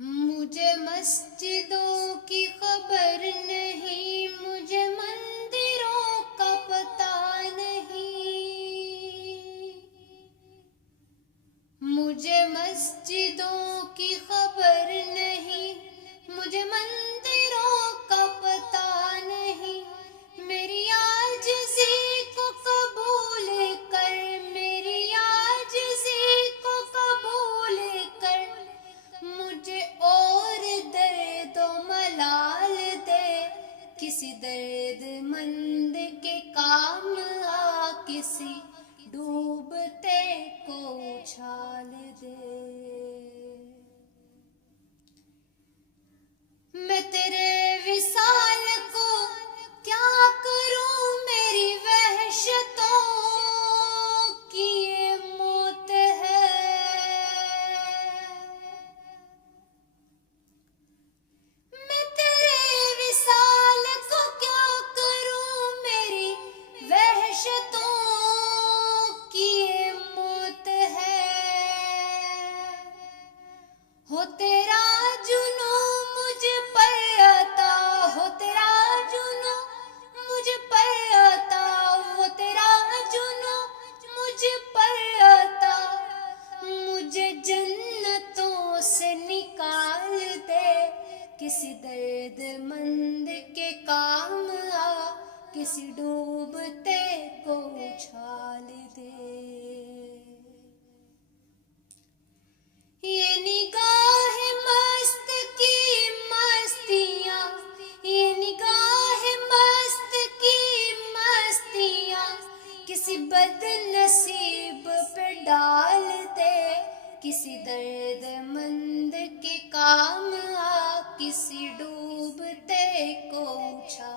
मुझे मस्जिदों की खबर नहीं, मुझे मंदिरों का पता नहीं। मुझे मस्जिदों की खबर नहीं, मुझे मंदिरों का पता नहीं। मेरी आजिज़ी को कबूल कर, मेरी आजिज़ी को कबूल कर। मुझे और दर्द मलाल दे, किसी दर्दमंद के काम आ, किसी डूबते को उछाल दे। मैं तेरे विसाल को क्या करूं, मेरी वहशतों की ये मौत है। मैं तेरे विसाल को क्या करूं, मेरी वहशतों की ये मौत है। हो तेरा जुनून मुझ पर अता, हो तेरा जुनून मुझ पर अता, हो तेरा जुनून मुझ पर अता। मुझे जन्नतों से निकाल दे, किसी दर्दमंद के काम आ, किसी डूबते को उछाल दे। ये निगाह मस्त की मस्तियाँ, ये निगाह मस्त की मस्तियाँ, किसी बदनसीब पे डाल दे, किसी दर्दमंद के काम आ, किसी डूबते को उछाल